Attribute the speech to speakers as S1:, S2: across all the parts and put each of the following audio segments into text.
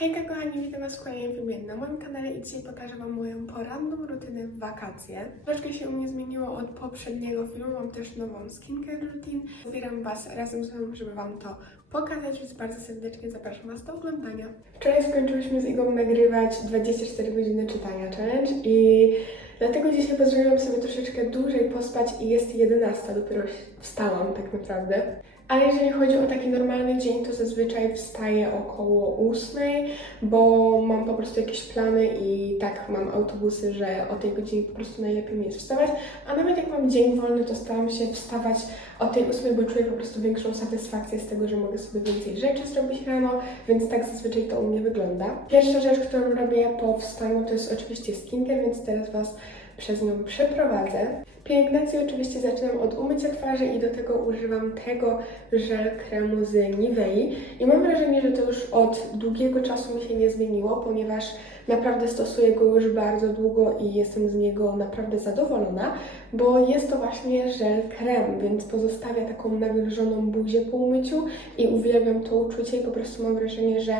S1: Hejka kochani, witam was w kolejnym filmie na moim kanale i dzisiaj pokażę wam moją poranną rutynę w wakacje. Troszkę się u mnie zmieniło od poprzedniego filmu, mam też nową skincare routine. Zbieram was razem ze mną, żeby wam to pokazać, więc bardzo serdecznie zapraszam was do oglądania. Wczoraj skończyłyśmy z Igą nagrywać 24 godziny czytania challenge i dlatego dzisiaj pozwoliłam sobie troszeczkę dłużej pospać i jest 11, dopiero wstałam tak naprawdę. Ale jeżeli chodzi o taki normalny dzień, to zazwyczaj wstaję około 8, bo mam po prostu jakieś plany i tak mam autobusy, że o tej godzinie po prostu najlepiej mi jest wstawać. A nawet jak mam dzień wolny, to staram się wstawać o tej 8, bo czuję po prostu większą satysfakcję z tego, że mogę sobie więcej rzeczy zrobić rano, więc tak zazwyczaj to u mnie wygląda. Pierwsza rzecz, którą robię po wstaniu, to jest oczywiście skincare, więc teraz Was przez nią przeprowadzę. Pielęgnację oczywiście zaczynam od umycia twarzy i do tego używam tego żel kremu z Nivei. I mam wrażenie, że to już od długiego czasu mi się nie zmieniło, ponieważ naprawdę stosuję go już bardzo długo i jestem z niego naprawdę zadowolona, bo jest to właśnie żel krem, więc pozostawia taką nawilżoną buzię po umyciu i uwielbiam to uczucie i po prostu mam wrażenie, że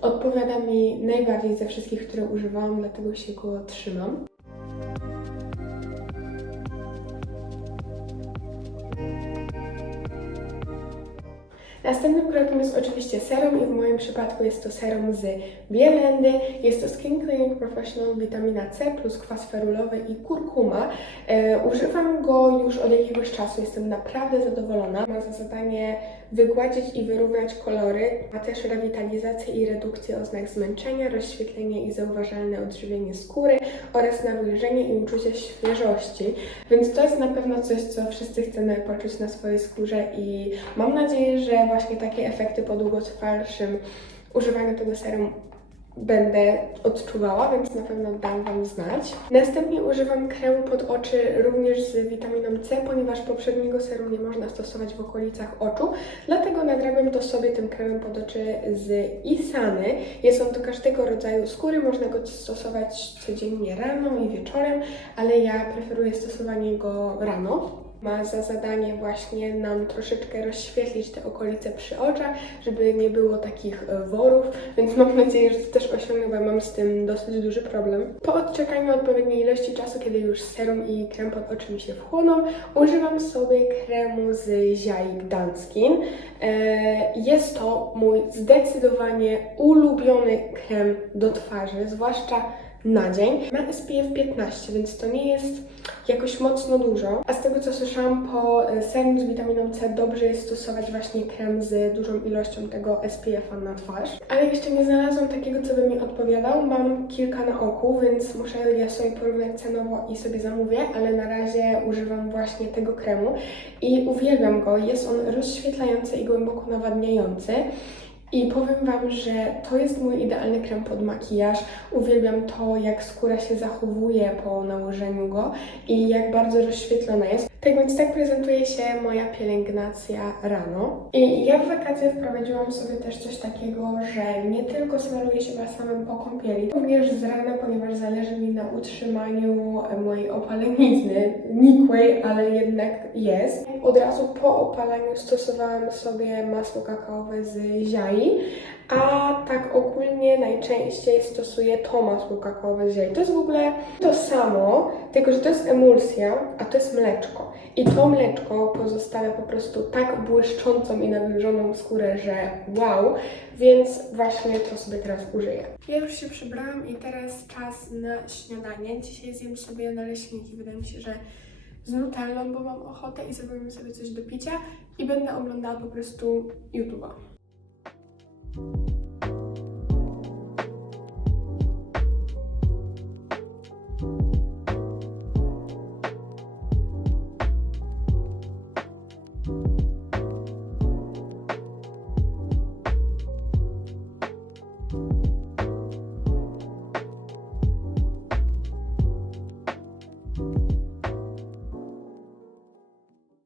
S1: odpowiada mi najbardziej ze wszystkich, które używałam, dlatego się go trzymam. Następnym krokiem jest oczywiście serum i w moim przypadku jest to serum z Bielendy. Jest to Skin Clinic Professional witamina C plus kwas ferulowy i kurkuma. E, używam go już od jakiegoś czasu, jestem naprawdę zadowolona. Ma za zadanie wygładzić i wyrównać kolory, ma też rewitalizację i redukcję oznak zmęczenia, rozświetlenie i zauważalne odżywienie skóry oraz nawilżenie i uczucie świeżości. Więc to jest na pewno coś, co wszyscy chcemy poczuć na swojej skórze i mam nadzieję, że właśnie takie efekty po długotrwalszym używaniu tego serum będę odczuwała, więc na pewno dam Wam znać. Następnie używam kremu pod oczy również z witaminą C, ponieważ poprzedniego serum nie można stosować w okolicach oczu, dlatego nadrabiam to sobie tym kremem pod oczy z Isany. Jest on do każdego rodzaju skóry, można go stosować codziennie rano i wieczorem, ale ja preferuję stosowanie go rano ma za zadanie właśnie nam troszeczkę rozświetlić te okolice przy oczach, żeby nie było takich e, worów, więc mam nadzieję, że to też osiągnę, bo mam z tym dosyć duży problem. Po odczekaniu odpowiedniej ilości czasu, kiedy już serum i krem pod oczy mi się wchłoną, używam sobie kremu z Ziai Gdanskin. E, Jest to mój zdecydowanie ulubiony krem do twarzy, zwłaszcza na dzień. Ma SPF 15, więc to nie jest jakoś mocno dużo. A z tego co słyszałam, po e, serum z witaminą C dobrze jest stosować właśnie krem z dużą ilością tego SPF-a na twarz. Ale jeszcze nie znalazłam takiego, co by mi odpowiadał. Mam kilka na oku, więc muszę ja sobie porównać cenowo i sobie zamówię, ale na razie używam właśnie tego kremu i uwielbiam go. Jest on rozświetlający i głęboko nawadniający. I powiem Wam, że to jest mój idealny krem pod makijaż. Uwielbiam to, jak skóra się zachowuje po nałożeniu go i jak bardzo rozświetlona jest. Tak więc tak prezentuje się moja pielęgnacja rano. I ja w wakacje wprowadziłam sobie też coś takiego, że nie tylko smaruję się balsamem po kąpieli, również z rana, ponieważ zależy mi na utrzymaniu mojej opalenizny, nikłej, ale jednak jest. Od razu po opalaniu stosowałam sobie masło kakaowe z ziai, a tak ogólnie najczęściej stosuję to masło kakaowe z ziai. To jest w ogóle to samo, tylko że to jest emulsja, a to jest mleczko. I to mleczko pozostawia po prostu tak błyszczącą i nawilżoną skórę, że wow, więc właśnie to sobie teraz użyję. Ja już się przebrałam i teraz czas na śniadanie. Dzisiaj zjem sobie naleśniki, wydaje mi się, że z nutellą, bo mam ochotę i zrobimy sobie coś do picia i będę oglądała po prostu YouTube'a.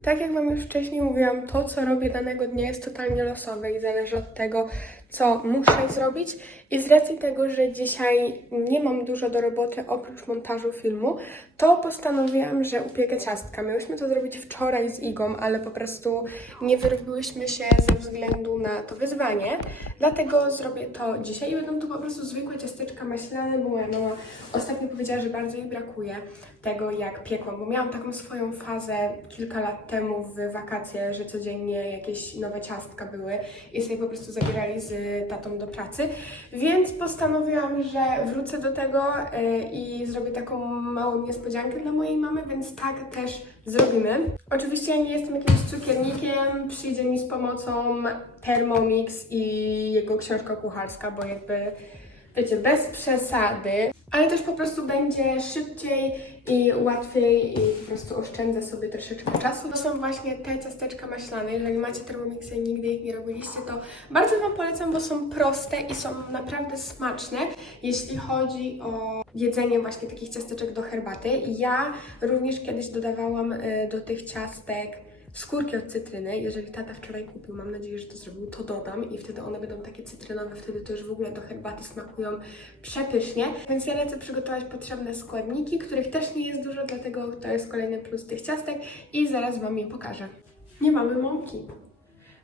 S1: Tak jak Wam już wcześniej mówiłam, to co robię danego dnia jest totalnie losowe i zależy od tego, co muszę zrobić. I z racji tego, że dzisiaj nie mam dużo do roboty oprócz montażu filmu, to postanowiłam, że upiekę ciastka. Miałyśmy to zrobić wczoraj z Igą, ale po prostu nie wyrobiłyśmy się ze względu na to wyzwanie. Dlatego zrobię to dzisiaj i będą to po prostu zwykłe ciasteczka maślane, bo moja mama ostatnio powiedziała, że bardzo jej brakuje tego, jak piekłam, bo miałam taką swoją fazę kilka lat temu w wakacje, że codziennie jakieś nowe ciastka były i sobie po prostu zabierali z tatą do pracy, więc postanowiłam, że wrócę do tego y, i zrobię taką małą niespodziankę dla mojej mamy, więc tak też zrobimy. Oczywiście ja nie jestem jakimś cukiernikiem, przyjdzie mi z pomocą Thermomix i jego książka kucharska, bo jakby wiecie, bez przesady, ale też po prostu będzie szybciej i łatwiej i po prostu oszczędzę sobie troszeczkę czasu. To są właśnie te ciasteczka maślane. Jeżeli macie Thermomixa i nigdy ich nie robiliście, to bardzo Wam polecam, bo są proste i są naprawdę smaczne, jeśli chodzi o jedzenie właśnie takich ciasteczek do herbaty. Ja również kiedyś dodawałam y, do tych ciastek skórki od cytryny. Jeżeli tata wczoraj kupił, mam nadzieję, że to zrobił, to dodam i wtedy one będą takie cytrynowe, wtedy to już w ogóle do herbaty smakują przepysznie. Więc ja lecę przygotować potrzebne składniki, których też nie jest dużo, dlatego to jest kolejny plus tych ciastek i zaraz Wam je pokażę. Nie mamy mąki.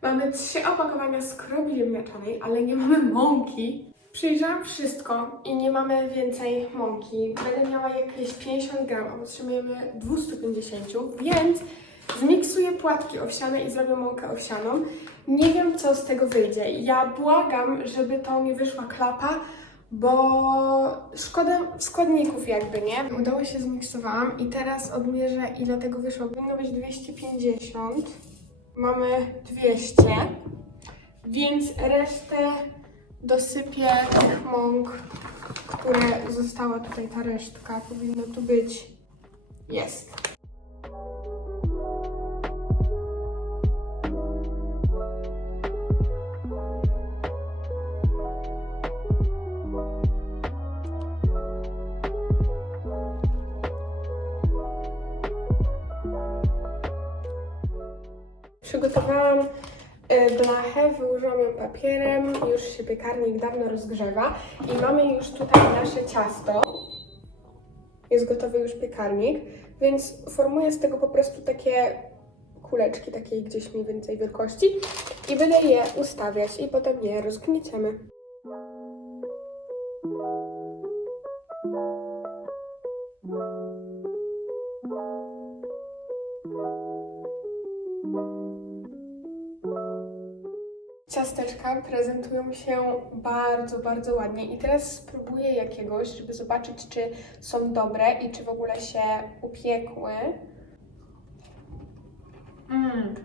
S1: Mamy trzy opakowania skrobi ziemniaczanej, ale nie mamy mąki. Przyjrzałam wszystko i nie mamy więcej mąki. Będę miała jakieś 50 gram, a potrzebujemy 250, więc zmiksuję płatki owsiane i zrobię mąkę owsianą. Nie wiem, co z tego wyjdzie. Ja błagam, żeby to mi wyszła klapa, bo szkoda składników jakby, nie? Udało się, zmiksowałam i teraz odmierzę, ile tego wyszło. Powinno być 250. Mamy 200, więc resztę dosypię tych mąk, które została tutaj ta resztka. Powinno tu być. Jest. Przygotowałam e, blachę, wyłożyłam ją papierem, już się piekarnik dawno rozgrzewa i mamy już tutaj nasze ciasto. Jest gotowy już piekarnik, więc formuję z tego po prostu takie kuleczki, takiej gdzieś mniej więcej wielkości i będę je ustawiać i potem je rozgnieciemy. Prezentują się bardzo, bardzo ładnie i teraz spróbuję jakiegoś, żeby zobaczyć, czy są dobre i czy w ogóle się upiekły. Mmm.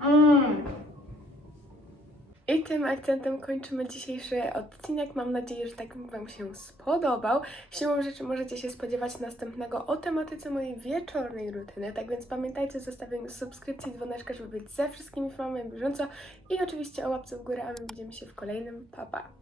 S1: Mmm. I tym akcentem kończymy dzisiejszy odcinek. Mam nadzieję, że tak Wam się spodobał. Siłą rzeczy możecie się spodziewać następnego o tematyce mojej wieczornej rutyny. Tak więc pamiętajcie o zostawieniu subskrypcji, dzwoneczka, żeby być ze wszystkimi filmami bieżąco i oczywiście o łapce w górę, a my widzimy się w kolejnym. Pa, pa!